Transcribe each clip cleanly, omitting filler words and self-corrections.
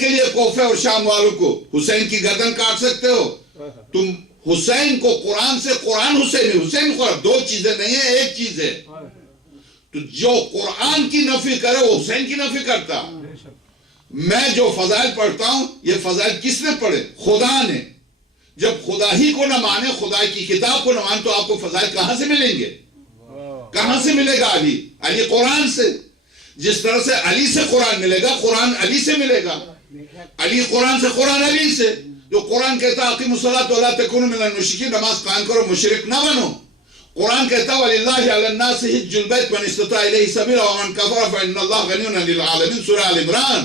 کے لیے کوفے اور شام والوں کو حسین کی گردن کاٹ سکتے ہو؟ تم حسین کو قرآن سے قرآن حسین قرآن دو چیزیں نہیں ہیں، ایک چیز ہے. تو جو قرآن کی نفی کرے وہ حسین کی نفی کرتا. میں جو فضائل پڑھتا ہوں یہ فضائل کس نے پڑھے؟ خدا نے. جب خدا ہی کو نہ مانے، خدا کی کتاب کو نہ مانے، تو آپ کو فضائل کہاں سے ملیں گے؟ کہاں سے ملے گا؟ علی قرآن سے. جس طرح سے علی سے قرآن ملے گا، قرآن علی سے ملے گا. علی قرآن سے، قرآن علی سے. جو قرآن کہتا اقیموا الصلاۃ ولا تکونوا من المشرکین، نماز قائم کرو مشرک نہ بنو. قرآن کہتا وَلِلَّهِ عَلَى النَّاسِ حِجُّ الْبَيْتِ مَنِ اسْتَطَاعَ إِلَيْهِ سَبِيلًا وَمَنْ كَفَرَ فَإِنَّ اللَّهَ غَنِيٌّ عَنِ الْعَالَمِينَ. سورہ آل عمران.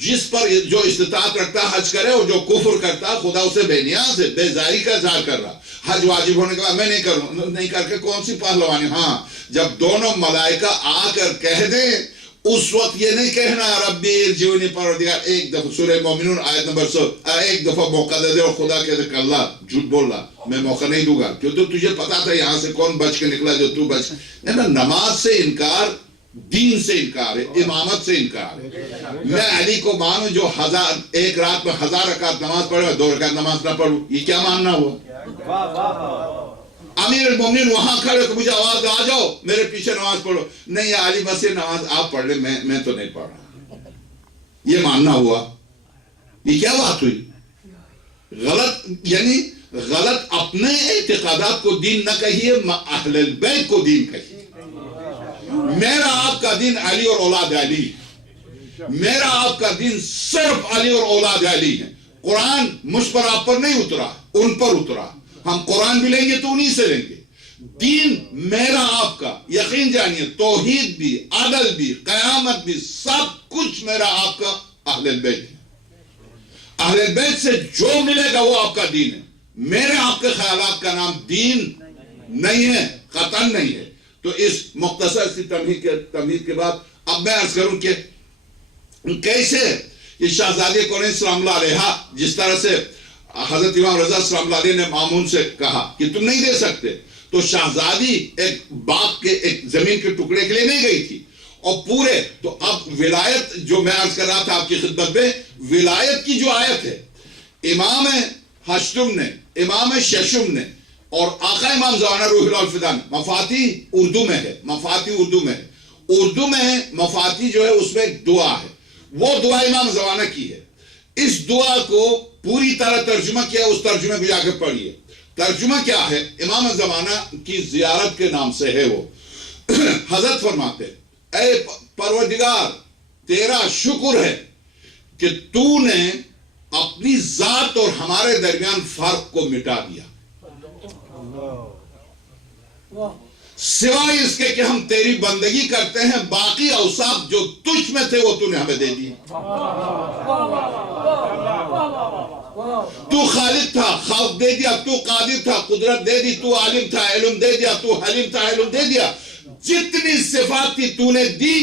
جس پر جو استطاعت رکھتا حج کرے، اور جو کفر کرتا خدا اسے بے نیاز ہے، بے زاری کا اظہار کر رہا. حج واجب ہونے کے بعد میں نہیں کروں، نہیں کر کے کون سی پہلوانی. ہاں جب دونوں ملائکہ آ کر کہہ دیں اس وقت یہ نہیں کہنا ربی ارجعونی پروردگار. ایک دفعہ سورہ مومنون آیت نمبر 100 ایک دفعہ موقع دے دے اور خدا کہتے کہ اللہ جھوٹ بول رہا، میں موقع نہیں دوں گا، کیوں تو تجھے پتا تھا یہاں سے کون بچ کے نکلا جو تو بچ. نماز سے انکار دین سے انکار ہے، امامت سے انکار ہے. میں علی کو مانوں جو ایک رات میں 1000 رکعت نماز پڑھے، 2 رکعت نماز نہ پڑھوں، یہ کیا ماننا ہوا؟ امیر المومنین وہاں کھڑے کہ مجھے آواز آ جاؤ میرے پیچھے نماز پڑھو. نہیں علی بس یہ نماز آپ پڑھ لیں، میں تو نہیں پڑھ رہا. یہ ماننا ہوا؟ یہ کیا بات ہوئی؟ غلط، یعنی غلط اپنے اعتقادات کو دین نہ کہیے، اہل البیت کو دین کہیے. میرا آپ کا دین علی اور اولاد علی، میرا آپ کا دین صرف علی اور اولاد علی ہے. قرآن مجھ پر آپ پر نہیں اترا، ان پر اترا. ہم قرآن بھی لیں گے تو انہی سے لیں گے. دین میرا آپ کا، یقین جانیے، توحید بھی، عدل بھی، قیامت بھی، سب کچھ میرا آپ کا اہل البیت ہے. اہل البیت سے جو ملے گا وہ آپ کا دین ہے. میرے آپ کے خیالات کا نام دین نہیں ہے، قطعاً نہیں ہے. تو اس مختصر سی تمہید کے بعد اب میں عرض کروں کہ کیسے یہ شہزادی کونین سلام اللہ علیہ، جس طرح سے حضرت امام رضا سلام اللہ علیہ نے مامون سے کہا کہ تم نہیں دے سکتے، تو شہزادی ایک باغ کے ایک زمین کے ٹکڑے کے لیے نہیں گئی تھی اور پورے. تو اب ولایت جو میں عرض کر رہا تھا آپ کی خدمت میں، ولایت کی جو آیت ہے، امام ہشتم نے، امام ششم نے اور آقا امام زمانہ روح اللہ الفدان، مفاتی اردو میں ہے، مفاتی اردو میں ہے. اردو میں مفاتی جو ہے اس میں ایک دعا ہے، وہ دعا امام زمانہ کی ہے. اس دعا کو پوری طرح ترجمہ کیا، اس ترجمے کو جا کے پڑھیے. ترجمہ کیا ہے؟ امام زمانہ کی زیارت کے نام سے ہے وہ. حضرت فرماتے اے پروردگار تیرا شکر ہے کہ تو نے اپنی ذات اور ہمارے درمیان فرق کو مٹا دیا، سوائے اس کے کہ ہم تیری بندگی کرتے ہیں، باقی اوصاف جو تجھ میں تھے وہ تو نے ہمیں دے دی. تو خالق تھا، خلق دے دیا، تو قادر تھا، قدرت دے دی، تو عالم تھا، علم دے دیا، تو حلیم تھا، علم دے دیا. جتنی صفات تھی تو نے دی،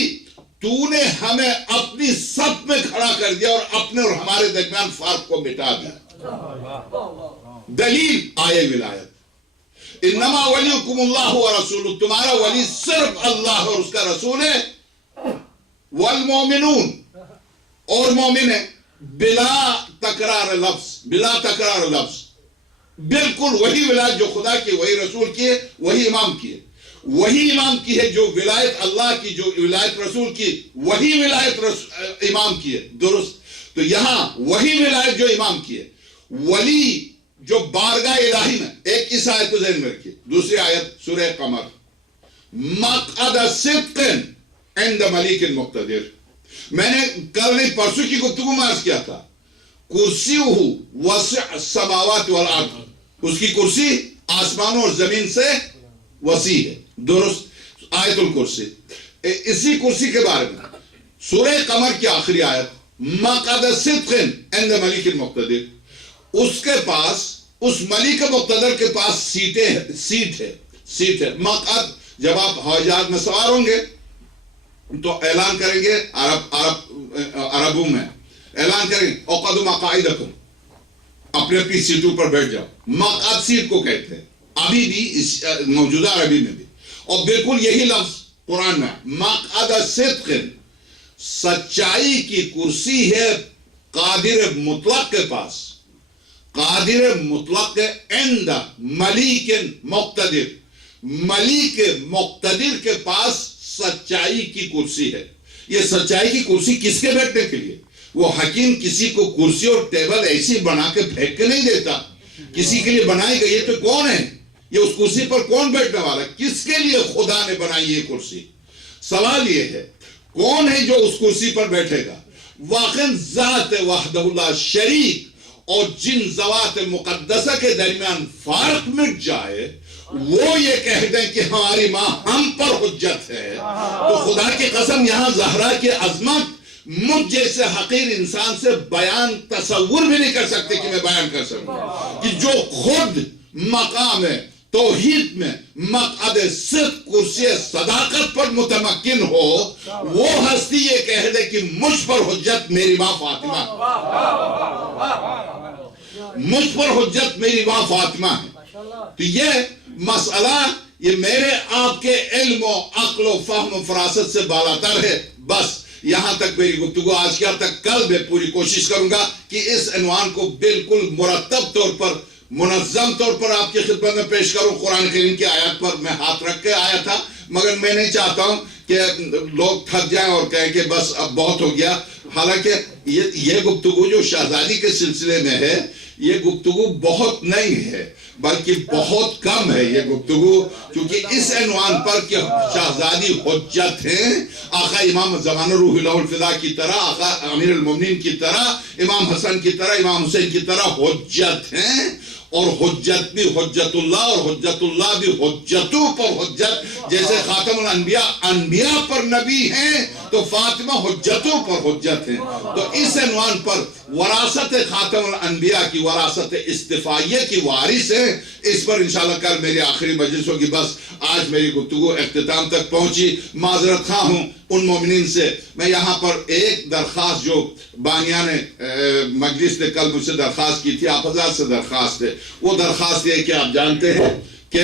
تو نے ہمیں اپنی سب میں کھڑا کر دیا اور اپنے اور ہمارے درمیان فرق کو مٹا دیا. دلیل آئے ولایت، انما ولیکم اللہ ورسولہ، تمہارا ولی صرف اللہ اور اس کا رسول ہے. والمومنون، اور مومن ہے، بلا تکرار لفظ، بلا تکرار لفظ، بالکل وہی ولایت جو خدا کی، وہی رسول کی ہے، وہی امام کی ہے. وہی امام کی ہے جو ولایت اللہ کی، جو ولایت رسول کی، وہی ولایت امام کی ہے. درست. تو یہاں وہی ولایت جو امام کی ہے. ولی جو بارگاہ الہی میں، ایک اس آیت کو ذہن میں رکھیے. دوسری آیت سورہ قمر، مقعد صدق عند ملیک مقتدر. میں نے کل نہیں پرسوں کی گفتگو میں عرض کیا تھا، کرسیہ وسع السماوات والارض، اس کی کرسی آسمانوں اور زمین سے وسیع ہے. درست. آیت الکرسی. اسی کرسی کے بارے میں سورہ قمر کی آخری آیت، مقعد صدق عند ملیک مقتدر، اس کے پاس، اس ملیک مقتدر کے پاس سیٹ ہے. مقعد، جب آپ ہوائی جہاز میں سوار ہوں گے تو اعلان کریں گے، عربوں میں اعلان کریں گے اقعدوا مقاعدکم، اپنے اپنی سیٹوں پر بیٹھ جاؤ. مقعد سیٹ کو کہتے ہیں ابھی بھی، موجودہ عربی میں بھی. اور بالکل یہی لفظ قرآن میں، مقعد صدق، سچائی کی کرسی ہے قادر مطلق کے پاس، قادر مطلق کے عند ملیک مقتدر، ملیک مقتدر کے پاس سچائی کی کرسی ہے۔ یہ سچائی کی کرسی کس کے بیٹھنے کے لیے؟ وہ حکیم کسی کو کرسی اور ٹیبل ایسی بنا کے پھینک کے نہیں دیتا، کسی کے لیے بنائی گئی ہے۔ تو کون ہے یہ؟ اس کرسی پر کون بیٹھنے والا ہے؟ کس کے لیے خدا نے بنائی یہ کرسی؟ سوال یہ ہے کون ہے جو اس کرسی پر بیٹھے گا؟ واقعاً ذات وحدہ لا شریک اور جن ذوات مقدسہ کے درمیان فرق مٹ جائے، وہ یہ کہہ دیں کہ ہماری ماں ہم پر حجت ہے، تو خدا کی قسم یہاں زہرا کی عظمت مجھ جیسے حقیر انسان سے بیان تصور بھی نہیں کر سکتے کہ میں بیان کر سکوں، کہ جو خود مقام توحید میں مقعد صدق کرسی صداقت پر متمکن ہو، وہ ہستی یہ کہہ دے کہ مجھ پر حجت میری ماں فاطمہ ہے، مجھ پر حجت میری ماں فاطمہ ہے۔ تو یہ مسئلہ یہ میرے آپ کے علم و عقل و فہم و فراست سے بالاتر ہے۔ بس یہاں تک میری گفتگو آج کیا تک، کل میں پوری کوشش کروں گا کہ اس عنوان کو بالکل مرتب طور پر، منظم طور پر آپ کی خدمت میں پیش کروں۔ قرآن کریم کی آیات پر میں ہاتھ رکھ کے آیا تھا، مگر میں نہیں چاہتا ہوں کہ لوگ تھک جائیں اور کہیں کہ بس اب بہت ہو گیا۔ حالانکہ یہ گفتگو جو شہزادی کے سلسلے میں ہے، یہ گفتگو بہت نہیں ہے بلکہ بہت کم ہے یہ گفتگو، کیونکہ اس عنوان پر کہ شہزادی حجت ہیں، آقا امام زمان روح اللہ الفدا کی طرح، آقا امیر المومنین کی طرح، امام حسن کی طرح، امام حسین کی طرح حجت ہیں، اور حجت بھی حجت اللہ، اور حجت اللہ بھی حجتوں پر حجت۔ جیسے خاتم الانبیاء انبیاء پر نبی ہیں، تو فاطمہ حجتوں پر حجت ہیں۔ تو اس عنوان پر وراثت خاتم الانبیاء کی، وراثت استفائیہ کی وارث ہیں۔ اس پر انشاءاللہ کل میری آخری مجلس ہوگی۔ بس آج میری گفتگو اختتام تک پہنچی، معذرت خواہ ہوں ان مومنین سے۔ میں یہاں پر ایک درخواست جو بانیان مجلس نے کل مجھ سے درخواست کی تھی، آپ حضرات سے درخواست ہے، وہ درخواست یہ کہ آپ جانتے ہیں کہ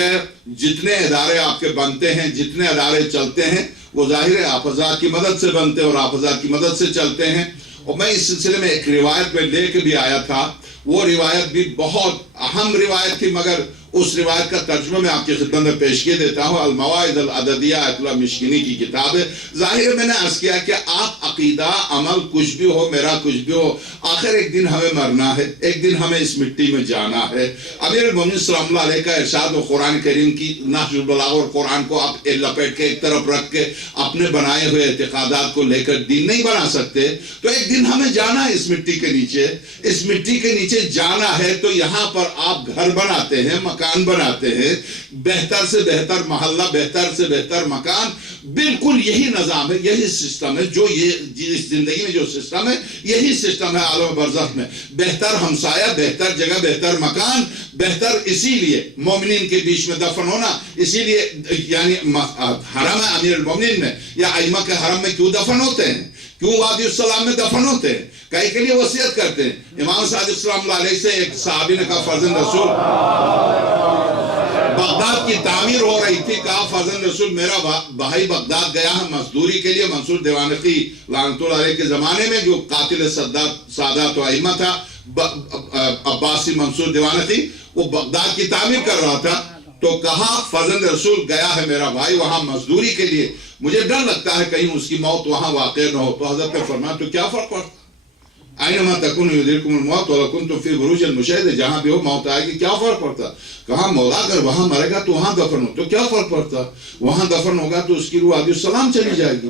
جتنے ادارے آپ کے بنتے ہیں، جتنے ادارے چلتے ہیں، وہ ظاہر ہے آپ حضرات کی مدد سے بنتے ہیں اور آپ حضرات کی مدد سے چلتے ہیں۔ اور میں اس سلسلے میں ایک روایت میں لے کے بھی آیا تھا، وہ روایت بھی بہت اہم روایت تھی، مگر اس روایت کا ترجمہ میں آپ کی خدمت میں پیش کیے دیتا ہوں۔ المواعظ العددیہ آیت اللہ مشکینی کی کتاب ہے۔ ظاہر میں نے عرض کیا کہ آپ عقیدہ عمل کچھ بھی ہو، میرا کچھ بھی ہو، آخر ایک دن ہمیں مرنا ہے، ایک دن ہمیں اس مٹی میں جانا ہے۔ امیر المومنین صلی اللہ علیہ کا ارشاد و قرآن کریم کی نہج البلاغہ اور قرآن کو آپ لپیٹ کے ایک طرف رکھ کے اپنے بنائے ہوئے اعتقادات کو لے کر دین نہیں بنا سکتے۔ تو ایک دن ہمیں جانا ہے اس مٹی کے نیچے، اس مٹی کے نیچے جانا ہے، تو یہاں پر آپ گھر بناتے ہیں، مکان بناتے ہیں، بہتر سے بہتر محلہ، بہتر سے بہتر مکان، بالکل یہی نظام ہے، یہی سسٹم ہے، جو یہ اس زندگی میں جو سسٹم ہے، یہی سسٹم ہے عالم برزخ میں۔ بہتر ہمسایہ، بہتر جگہ، بہتر مکان، بہتر اسی لیے مومنین کے بیچ میں دفن ہونا، اسی لیے یعنی حرم امیر المومنین میں یا ائمہ کے حرم میں کیوں دفن ہوتے ہیں، کیوں وادی السلام میں دفن ہوتے ہیں؟ کئی کے لیے وصیت کرتے ہیں۔ امام صادق صلی اللہ علیہ سے ایک صحابی نے کہا، فرزند رسول، بغداد کی تعمیر ہو رہی تھی، کہا فرزند رسول میرا بھائی بغداد گیا ہے مزدوری کے لیے۔ منصور دیوانقی لعنت اللہ علیہ کے زمانے میں جو قاتل سادات و ائمہ تھا، عباسی منصور دیوانقی، وہ بغداد کی تعمیر کر رہا تھا، تو کہا فرزند رسول گیا ہے میرا بھائی وہاں مزدوری کے لیے، مجھے ڈر لگتا ہے کہیں اس کی موت وہاں واقع نہ ہو۔ تو حضرت نے فرمایا تو کیا فرق پڑتا، اینما تکون یدرککم الموت ولو کنتم فی بروج المشاہدہ، جہاں بھی ہو موت آئے گی، کیا فرق پڑتا؟ کہا مولا اگر وہاں مرے گا تو وہاں دفن ہو تو کیا فرق پڑتا، وہاں دفن ہوگا تو اس کی روح وادی السلام چلی جائے گی۔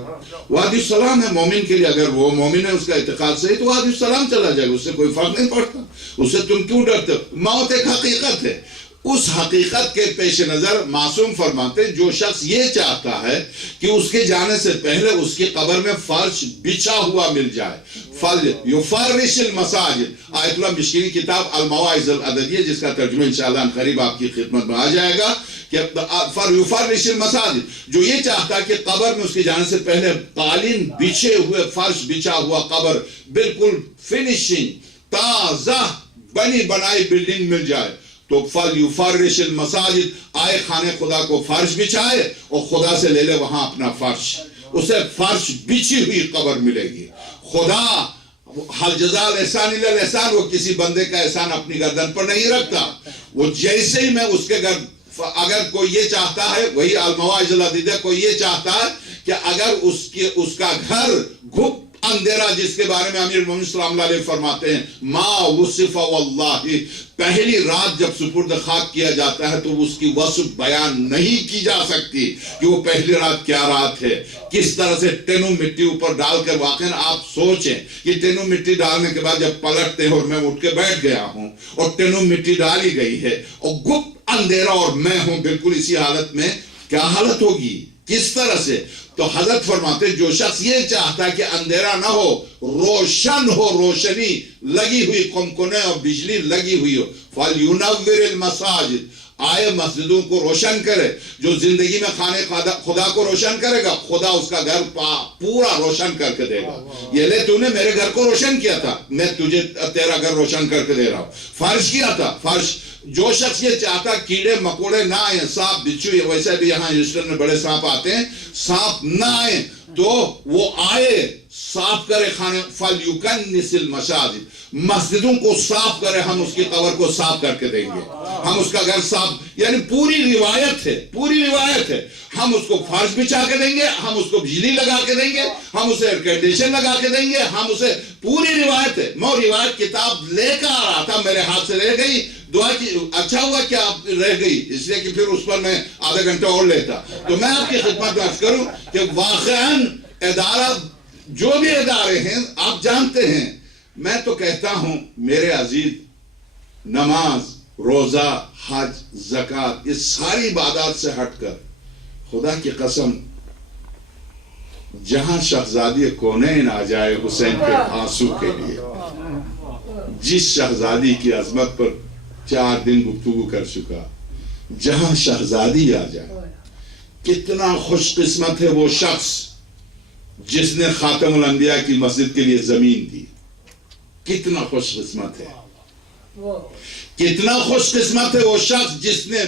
وادی السلام ہے مومن کے لیے، اگر وہ مومن ہے اس کا اعتقاد صحیح تو وادی السلام چلا جائے گا، اس سے کوئی فرق نہیں پڑتا، اس سے تم کیوں ڈرتے؟ موت ایک حقیقت ہے، اس حقیقت کے پیش نظر معصوم فرماتے جو شخص یہ چاہتا ہے کہ اس کے جانے سے پہلے اس کی قبر میں فرش بچھا ہوا مل جائے، یفرش المساجد، آیت اللہ مشکینی کتاب المواعظ العددیہ جس کا ترجمہ انشاءاللہ قریب آپ کی خدمت میں آ جائے گا، کہ یفرش المساجد، جو یہ چاہتا ہے کہ قبر میں اس کے جانے سے پہلے قالین بچھے ہوئے، فرش بچھا ہوا قبر بالکل فنشنگ تازہ بنی بنائی بلڈنگ مل جائے، تو فَلْيُفَرِّشِ الْمَسَاجِدِ، آئے خانے خدا کو فرش بچھائے اور خدا سے لے لے وہاں اپنا فرش، اسے فرش بچھی ہوئی قبر ملے گی۔ حل جزاء الاحسان الا الاحسان، وہ کسی بندے کا احسان اپنی گردن پر نہیں رکھتا. وہ جیسے ہی میں اس کے اگر کوئی یہ چاہتا ہے، وہی المواعظ العدیدہ، کوئی یہ چاہتا ہے کہ اگر اس کا گھر گھپ اندھیرا، جس کے بارے میں امیر المومنین صلی اللہ علیہ وسلم فرماتے ہیں ما وصف واللہ، پہلی رات جب سپرد خاک کیا جاتا ہے تو اس کی وصف بیان نہیں کی جا سکتی کہ وہ پہلی رات کیا رات ہے. کس طرح سے ٹینو مٹی اوپر ڈال کر، واقعا آپ سوچیں کہ ٹینو مٹی ڈالنے کے بعد جب پلٹتے ہیں اور میں اٹھ کے بیٹھ گیا ہوں اور ٹینو مٹی ڈالی گئی ہے اور گپ اندھیرا اور میں ہوں بالکل اسی حالت میں، کیا حالت ہوگی، کس طرح سے. تو حضرت فرماتے جو شخص یہ چاہتا ہے کہ اندھیرا نہ ہو، روشن ہو، روشنی لگی ہوئی، کمکنے اور بجلی لگی ہوئی ہو، فَلْيُنَوِّرِ الْمَسَاجِدِ، آئے مسجدوں کو روشن کرے. جو زندگی میں خانے خدا کو روشن کرے گا، خدا اس کا گھر پورا روشن کر کے دے گا. یہ لے تو نے میرے گھر کو روشن کیا تھا، میں تجھے تیرا گھر روشن کر کے دے رہا ہوں. فرش کیا تھا، فرش. جو شخص یہ چاہتا کیڑے مکوڑے نہ آئیں، سانپ بچھو، ویسے بھی یہاں ہیوسٹن میں بڑے سانپ آتے ہیں، سانپ نہ آئیں تو وہ آئے صاف کرے خانے. فَلْيُكَنِّسِ الْمَسَاجِدِ، مسجدوں کو صاف کرے، ہم اس کی قبر کو صاف کر کے دیں گے، ہم اس کا گھر صاف. یعنی پوری روایت ہے، پوری روایت ہے. ہم اس کو فرش بچھا کے دیں گے، ہم اس کو بجلی لگا کے دیں گے، ہم اسے ایئر کنڈیشن لگا کے دیں گے، ہم اسے، پوری روایت ہے. میں روایت کتاب لے کر آ رہا تھا، میرے ہاتھ سے رہ گئی. دعا کی، اچھا ہوا کہ آپ رہ گئی، اس لیے کہ پھر اس پر میں آدھا گھنٹہ اور لیتا. تو میں آپ کی خدمت عرض کروں کہ واقعاً ادارہ، جو بھی ادارے ہیں آپ جانتے ہیں، میں تو کہتا ہوں میرے عزیز، نماز، روزہ، حج، زکوٰۃ، یہ ساری عبادات سے ہٹ کر، خدا کی قسم، جہاں شہزادی کونین آ جائے حسین کے آنسو کے لیے، جس شہزادی کی عظمت پر 4 دن گفتگو کر چکا، جہاں شہزادی آ جائے، کتنا خوش قسمت ہے وہ شخص جس نے خاتم الانبیاء کی مسجد کے لیے زمین دی. کتنا خوش قسمت ہے، کتنا خوش قسمت ہے وہ شخص جس نے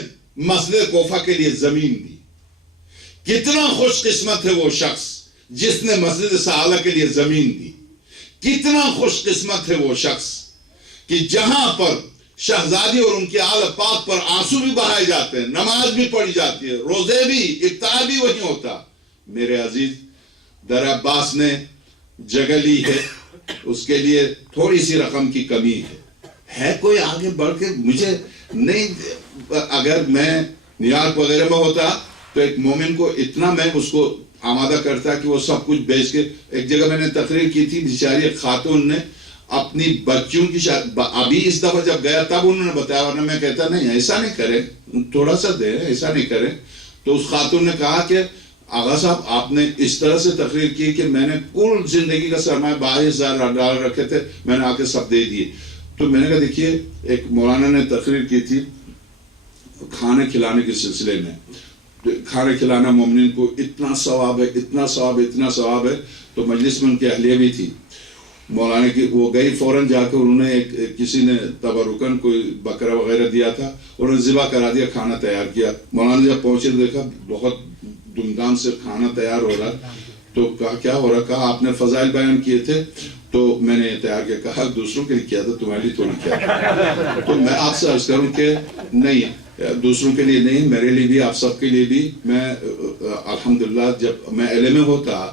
مسجد کوفہ کے لیے زمین دی. کتنا خوش قسمت ہے وہ شخص جس نے مسجد صالح کے لیے زمین دی. کتنا خوش قسمت ہے وہ شخص کہ جہاں پر شہزادی اور ان کے آل پاک پر آنسو بھی بہائے جاتے ہیں، نماز بھی پڑھی جاتی ہے، روزے بھی، افطار بھی وہیں ہوتا. میرے عزیز، در عباس نے جگہ لی ہے، اس کے لیے تھوڑی سی رقم کی کمی ہے کوئی آگے بڑھ کے مجھے نہیں. اگر میں نیو یارک وغیرہ میں ہوتا تو ایک مومن کو اتنا میں اس کو آمادہ کرتا کہ وہ سب کچھ بیچ کے. ایک جگہ میں نے تقریر کی تھی، بیچاری ایک خاتون نے اپنی بچوں کی ابھی اس دفعہ جب گیا تب انہوں نے بتایا، ورنہ میں کہتا نہیں ایسا نہیں کریں، تھوڑا سا دیں، ایسا نہیں کریں. تو اس خاتون نے کہا کہ آغا صاحب آپ نے اس طرح سے تقریر کی کہ میں نے کل زندگی کا سرمایہ 22,000 ڈالر رکھے تھے، میں نے آ کے سب دے دیے. تو میں نے کہا دیکھیے، ایک مولانا نے تقریر کی تھی کھانے کھلانے کے سلسلے میں، کھانے کھلانا مومنین کو اتنا ثواب ہے، اتنا ثواب ہے، اتنا ثواب ہے. تو مجلس میں ان کی اہلیہ بھی تھی مولانا کی، وہ گئی فوراً جا کے، انہوں نے کسی نے تبرکن کوئی بکرا وغیرہ دیا تھا، انہوں نے ذبح کرا دیا، کھانا تیار کیا. مولانا جب پہنچے دیکھا بہت دھوم دھام سے کھانا تیار ہو رہا. تو کہا کیا ہو رہا؟ کہا آپ نے فضائل بیان کیے تھے تو میں نے تیار کیا. کہا دوسروں کے لیے کیا تھا، تمہارے لیے تھوڑی کیا. تو میں آپ سے عرض کروں کہ نہیں، دوسروں کے لیے نہیں، میرے لیے بھی، آپ سب کے لیے بھی. میں الحمدللہ جب میں ایل میں ہوتا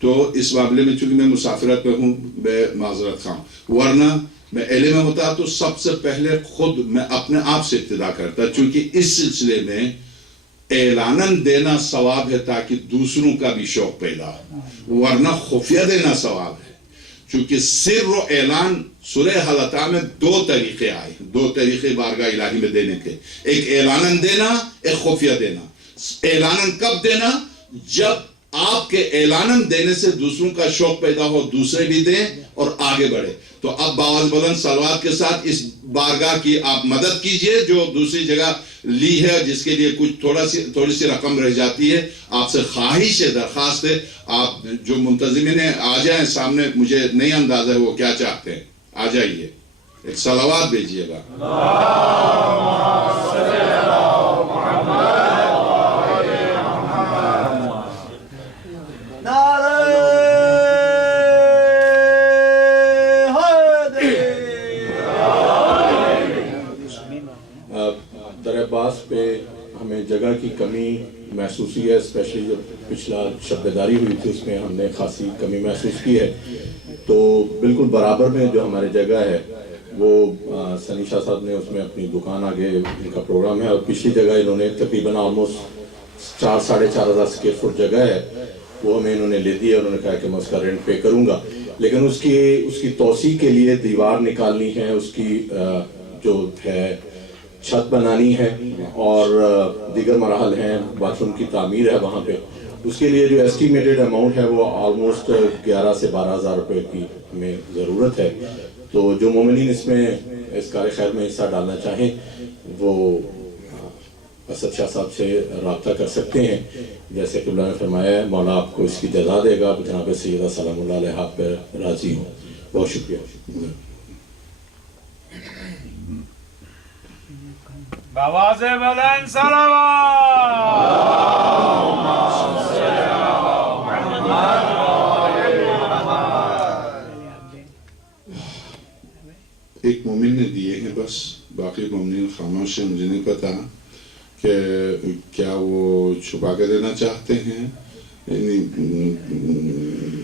تو اس معاملے میں چونکہ میں مسافرت پہ ہوں، بے معذرت خواہ، ورنہ میں ایل میں ہوتا تو سب سے پہلے خود میں اپنے آپ سے ابتدا کرتا، چونکہ اس سلسلے میں اعلاناً دینا ثواب ہے تاکہ دوسروں کا بھی شوق پیدا ہو، ورنہ خفیہ دینا ثواب ہے. چونکہ سر و اعلان سورہ حلطہ میں 2 طریقے آئے، 2 طریقے بارگاہ الہی میں دینے کے، ایک اعلاناً دینا، ایک خفیہ دینا. اعلاناً کب دینا؟ جب آپ کے اعلاناً دینے سے دوسروں کا شوق پیدا ہو، دوسرے بھی دیں اور آگے بڑھے. تو اب باواز بلند صلوات کے ساتھ اس بارگاہ کی آپ مدد کیجئے جو دوسری جگہ لی ہے، جس کے لیے کچھ تھوڑی سی رقم رہ جاتی ہے. آپ سے خواہش ہے، درخواست ہے، آپ جو منتظمین ہیں آ جائیں سامنے. مجھے نہیں اندازہ ہے وہ کیا چاہتے ہیں، آ جائیے، ایک صلوات بھیجیے گا. جگہ کی کمی محسوس ہوئی ہے، اسپیشلی جو پچھلا شب بیداری ہوئی تھی اس میں ہم نے خاصی کمی محسوس کی ہے. تو بالکل برابر میں جو ہماری جگہ ہے وہ سنی شاہ صاحب نے اس میں اپنی دکان آگے ان کا پروگرام ہے، اور پچھلی جگہ انہوں نے تقریباً آلموسٹ 4,500 اسکوائر فٹ جگہ ہے وہ ہمیں انہوں نے لے دی ہے. انہوں نے کہا کہ میں اس کا رینٹ پے کروں گا، لیکن اس کی توسیع کے لیے دیوار نکالنی ہے، اس کی جو ہے چھت بنانی ہے، اور دیگر مراحل ہیں، باتھ روم کی تعمیر ہے وہاں پہ. اس کے لیے جو ایسٹیمیٹڈ اماؤنٹ ہے وہ آلموسٹ 11 سے 12,000 روپے کی ہمیں ضرورت ہے. تو جو مومنین اس میں اس کار خیر میں حصہ ڈالنا چاہیں وہ اسد شاہ صاحب سے رابطہ کر سکتے ہیں. جیسے کہ اللہ نے فرمایا ہے مولا آپ کو اس کی جزا دے گا. جناب سیدہ سلام اللہ علیہ آپ پر راضی ہوں. بہت شکریہ. بواز بلند صلوات. ایک مومن نے دیے ہیں بس، باقی مومنین خاموش ہیں. مجھے نہیں پتا کہ کیا وہ چھپا کے دینا چاہتے ہیں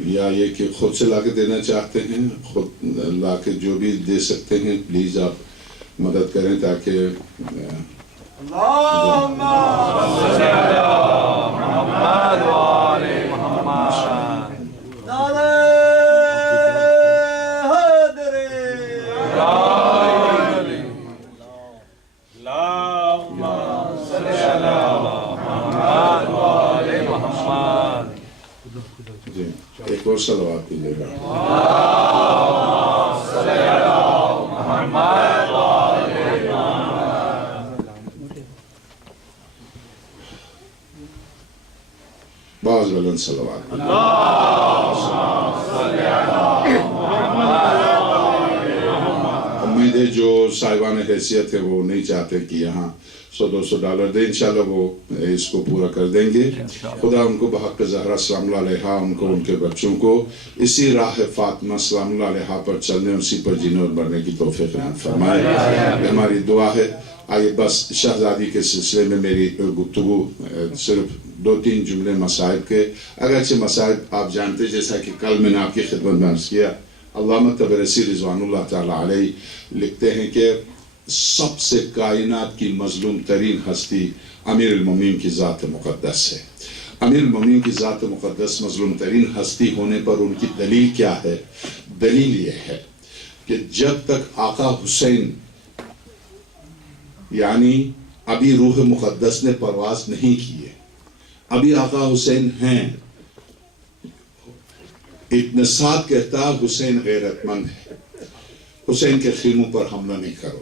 یا یہ کہ خود سے لا کے دینا چاہتے ہیں. خود لا کے جو بھی دے سکتے ہیں پلیز آپ مدد کریں تاکہ اللہم صل علی محمد و آل محمد. نعرہ حیدری. اللہم صل علی محمد و آل محمد. جی ایک اور صلوات دیجیے گا. اللہم صل علی محمد و آل محمد. بعض بلند صلوات. امید ہے جو صاحبان حیثیت ہے وہ نہیں چاہتے کہ یہاں $100-200 دیں. انشاءاللہ وہ اس کو پورا کر دیں گے. خدا ان کو بحق زہرا سلام اللہ علیہا، ان کو ان کے بچوں کو اسی راہ فاطمہ سلام اللہ علیہا پر چلنے، اسی پر جینے اور مرنے کی توفیق عنایت فرمائے. یہ ہماری دعا ہے. آئیے بس شہزادی کے سلسلے میں میری گفتگو صرف 2-3 جملے مصائب کے. اگرچہ مصائب آپ جانتے، جیسا کہ کل میں نے آپ کی خدمت میں عرض کیا، علامہ طبرسی رضوان اللہ تعالیٰ علیہ لکھتے ہیں کہ سب سے کائنات کی مظلوم ترین ہستی امیر المومنین کی ذات مقدس ہے. امیر المومنین کی ذات مقدس مظلوم ترین ہستی ہونے پر ان کی دلیل کیا ہے؟ دلیل یہ ہے کہ جب تک آقا حسین یعنی ابھی روح مقدس نے پرواز نہیں کی ہے، ابھی آقا حسین ہیں. ابن سعد کہتا حسین غیرت مند ہے، حسین کے خیموں پر حملہ نہیں کرو.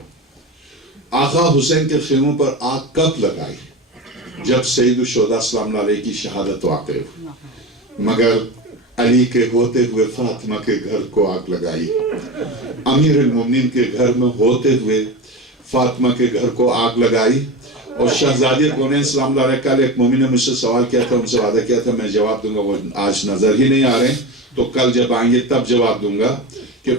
آقا حسین کے خیموں پر آگ کب لگائی؟ جب سید الشہداء سلام اللہ علیہ کی شہادت واقع ہوئی. مگر علی کے ہوتے ہوئے فاطمہ کے گھر کو آگ لگائی. امیر المومنین کے گھر میں ہوتے ہوئے فاطمہ کے گھر کو آگ لگائی. اور شہزادی کونین سلام اللہ علیہ کل ایک مومن نے مجھ سے سوال کیا تھا، ان سے وعدہ کیا تھا میں جواب دوں گا، وہ آج نظر ہی نہیں آ رہے ہیں، تو کل جب آئیں گے تب جواب دوں گا کہ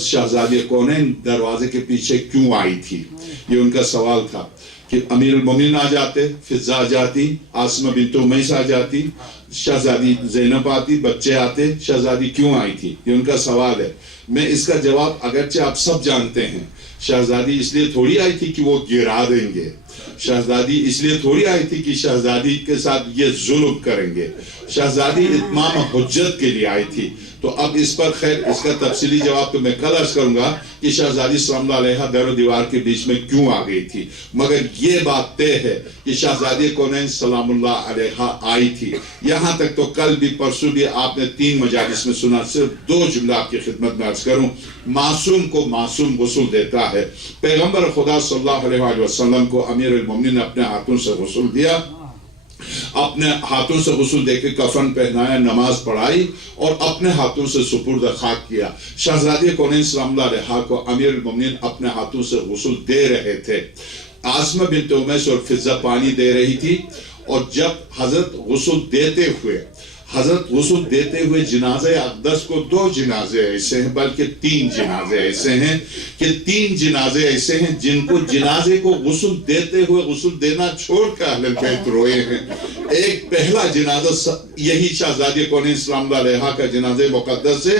شہزادی کونین دروازے کے پیچھے کیوں آئی تھی. یہ ان کا سوال تھا کہ امیر المومنین آ جاتے، فضا آ جاتی، آسمہ بنت امیس آ جاتی، شہزادی زینب آتی، بچے آتے، شہزادی کیوں آئی تھی. یہ ان کا سوال ہے. میں اس کا جواب اگرچہ آپ سب جانتے ہیں، شہزادی اس لیے تھوڑی آئی تھی کہ وہ گرا دیں گے، شہزادی اس لیے تھوڑی آئی تھی کہ شہزادی کے ساتھ یہ ظلم کریں گے، شہزادی اتمام حجت کے لیے آئی تھی. تو اب اس پر خیر اس کا تفصیلی جواب تو میں کل عرض کروں گا کہ شہزادی سلام اللہ علیہ در و دیوار کے بیچ میں کیوں آ گئی تھی. مگر یہ بات طے ہے کہ شہزادی کونین سلام اللہ علیہ آئی تھی. یہاں تک تو کل بھی پرسوں بھی آپ نے 3 مجالس میں سنا. صرف 2 جملہ آپ کی خدمت میں عرض کروں. معصوم کو معصوم غسل دیتا ہے. پیغمبر خدا صلی اللہ علیہ وسلم کو امیر المومنین نے اپنے ہاتھوں سے غسل دیا، اپنے ہاتھوں سے غسل دے کے کفن پہنایا، نماز پڑھائی اور اپنے ہاتھوں سے سپرد خاک کیا. شہزادی کونین سلام اللہ علیہ کو امیر المومنین اپنے ہاتھوں سے غسل دے رہے تھے. آسمہ بنت امیس اور فضہ پانی دے رہی تھی. اور جب حضرت غسل دیتے ہوئے حضرت غسل دیتے ہوئے جنازہ اقدس کو 2 جنازے ایسے ہیں، بلکہ 3 جنازے ایسے ہیں کہ 3 جنازے ایسے ہیں جن کو جنازے کو غسل دیتے ہوئے غسل دینا چھوڑ کر اہل بیت روئے ہیں۔ ایک پہلا جنازہ یہی شہزادی کونین سلام اللہ علیہ کا جنازے مقدس ہے۔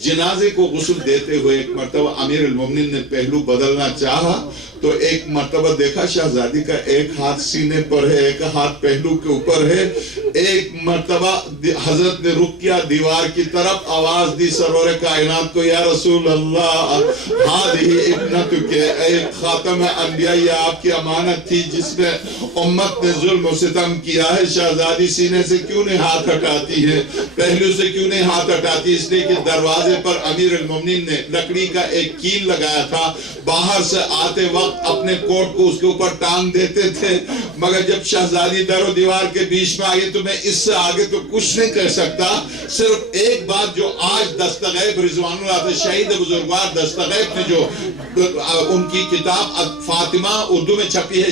جنازے کو غسل دیتے ہوئے ایک مرتبہ امیر المومنین نے پہلو بدلنا چاہا تو ایک مرتبہ دیکھا شہزادی کا ایک ہاتھ سینے پر ہے، ایک ہاتھ پہلو کے اوپر ہے۔ ایک مرتبہ حضرت نے رخ کیا دیوار کی طرف، آواز دی سرور کائنات کو، یا رسول اللہ ہذہ ابنتک، ایک خاتم انبیاء، یہ آپ کی امانت تھی جس میں امت نے ظلم و ستم کیا ہے، شہزادی سینے سے کیوں نہیں ہاتھ ہٹاتی ہے، پہلو سے کیوں نہیں ہاتھ ہٹاتی؟ اس لیے کہ دروازے پر امیر المومنین نے لکڑی کا ایک کیل لگایا تھا، باہر سے آتے وقت اپنے کوٹ کو اس کے اوپر ٹانگ دیتے تھے، مگر جب شہزادی در و دیوار کے بیچ میں آگے تو میں اس سے آگے تو کچھ نہیں کہہ سکتا۔ صرف ایک بات جو آج دستغیب رضوان اللہ سے شہید بزرگوار دستغیب نے جو ان کی کتاب فاطمہ اردو میں چھپی ہے،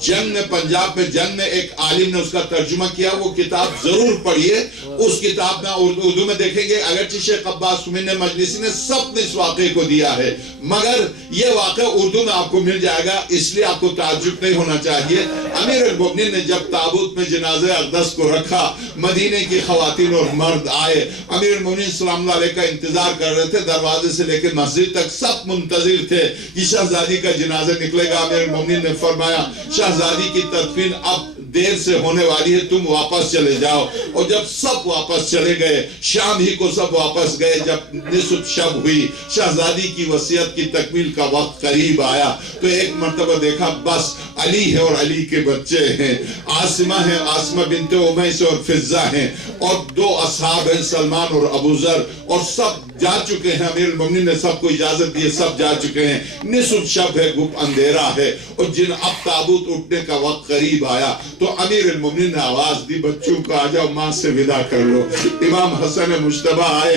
جنگ میں پنجاب میں جنگ میں ایک عالم نے اس کا ترجمہ کیا، وہ کتاب ضرور پڑھیے۔ اس کتاب میں اردو میں دیکھیں گے اگرچہ شیخ عباس سمین مجلسی نے سب نے اس واقعے کو دیا ہے، مگر یہ واقعہ اردو میں آپ کو مل جائے گا، اس لیے آپ کو تعجب نہیں ہونا چاہیے۔ امیر المومنین نے جب تابوت میں جنازہ اقدس کو رکھا، مدینے کی خواتین اور مرد آئے، امیر المومنین سلام اللہ علیہ کا انتظار کر رہے تھے، دروازے سے لے کے مسجد تک سب منتظر تھے کہ شہزادی کا جنازہ نکلے گا۔ امیر المومنین نے فرمایا شہزادی کی تدفین اب دیر سے ہونے والی ہے، تم واپس چلے جاؤ۔ اور جب سب واپس چلے گئے، شام ہی کو سب واپس گئے، جب نصف شب ہوئی، شہزادی کی وصیت کی تکمیل کا وقت قریب آیا تو ایک مرتبہ دیکھا بس علی ہے اور علی کے بچے ہیں، عاصمہ ہیں، عاصمہ بنت امیس اور فضہ ہیں، اور 2 اصحاب ہیں، سلمان اور ابو ذر، اور سب جا چکے ہیں۔ امیر المومنین نے سب کو اجازت دی، سب جا چکے ہیں، نصف شب ہے، گھپ اندھیرا ہے، اور اب تابوت اٹھنے کا وقت قریب آیا تو امیر المومنین نے آواز دی بچوں کو آ جاؤ ماں سے ودا کر لو۔ امام حسن مجتبی آئے،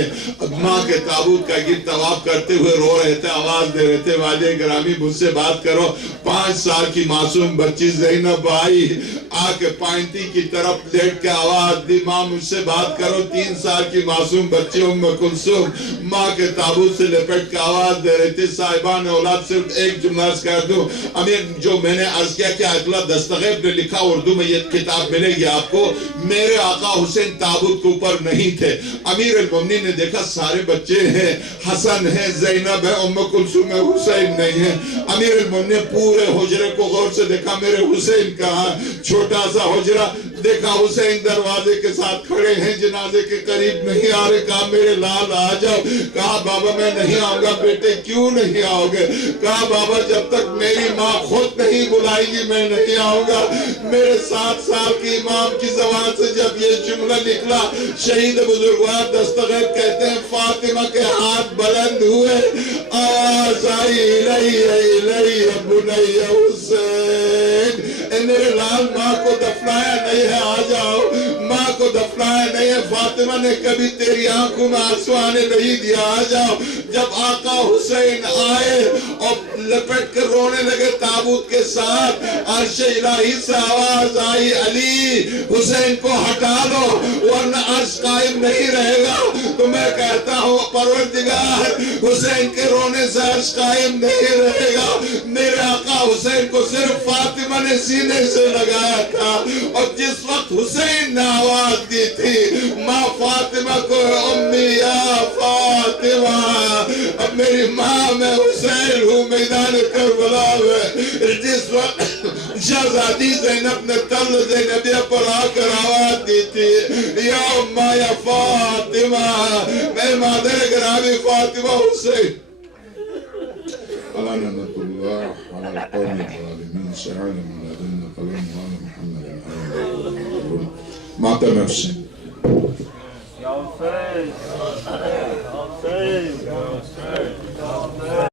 ماں کے تابوت کا گرد طواف کرتے ہوئے رو رہے تھے، آواز دے رہے تھے والد گرامی مجھ سے بات کرو۔ 5 سال کی معصوم بچی زینب آئی، آ کے پائنتی کی طرف لیٹ کے آواز دی ماں مجھ سے بات کرو۔ 3 سال کی معصوم بچی ام کلثوم ماں کے تابوت سے لپٹ کے آواز دے رہی تھی۔ صاحبان اولاد سے ایک جملہ عرض کر دوں، امیر جو میں نے عرض کیا کہ اگلا دستغیب نے لکھا، اردو میں یہ کتاب ملے گی آپ کو، میرے آقا حسین تابوت کے اوپر نہیں تھے۔ امیر المومنین نے دیکھا سارے بچے ہیں، حسن ہے، زینب ہے، ام کلثوم ہے، حسین نہیں ہے۔ امیر المومنین نے پورے حجرے کو غور سے دیکھا، میرے حسین کہاں؟ چھوٹا سا حجرہ دیکھا، حسین دروازے کے ساتھ کھڑے ہیں، جنازے کے قریب نہیں آ رہے۔ کہا میرے لال آ جاؤ۔ کہا بابا میں نہیں آؤں گا۔ بیٹے کیوں نہیں آؤ گے؟ کہا بابا جب تک میری ماں خود نہیں بلائے گی میں نہیں آؤں گا۔ میرے 7 سال کی امام کی زبان سے جب یہ جملہ نکلا، شہید بزرگوار دستغیب کہتے ہیں فاطمہ کے ہاتھ بلند ہوئے، آواز آئی الہی بنی حسین، اے میرے لال ماں کو دفنایا نہیں ہے، آ جاؤ۔ ماں کو دفنایا نہیں ہے، فاطمہ نے کبھی تیری آنکھوں میں آنسو آنے نہیں دیا، آ جاؤ۔ جب آقا حسین آئے اور لپٹ کر رونے لگے تابوت کے ساتھ، عرش الہی سے آواز آئی علی حسین کو ہٹا دو ورنہ عرش قائم نہیں رہے گا۔ تو میں کہتا ہوں پروردگار حسین کے رونے سے عرش قائم نہیں رہے گا۔ میرے آقا حسین کو صرف فاطمہ نے سینے سے لگایا تھا، اور جس وقت حسین نے آواز دی تھی ماں فاطمہ کو، امی یا فاطمہ، اب میری ماں میں حسین ہوں میدان کربلا میں، جس وقت شہزادی زینب نے طلع زینبیہ پر آ کر آواز دی تھی یا اماں یا فاطمہ، میں مادر گرامی فاطمہ حسین على نعمة الله على القوم الظالمين سعانا من لدن قلم وعلى محمد ماتم حسین یا حسین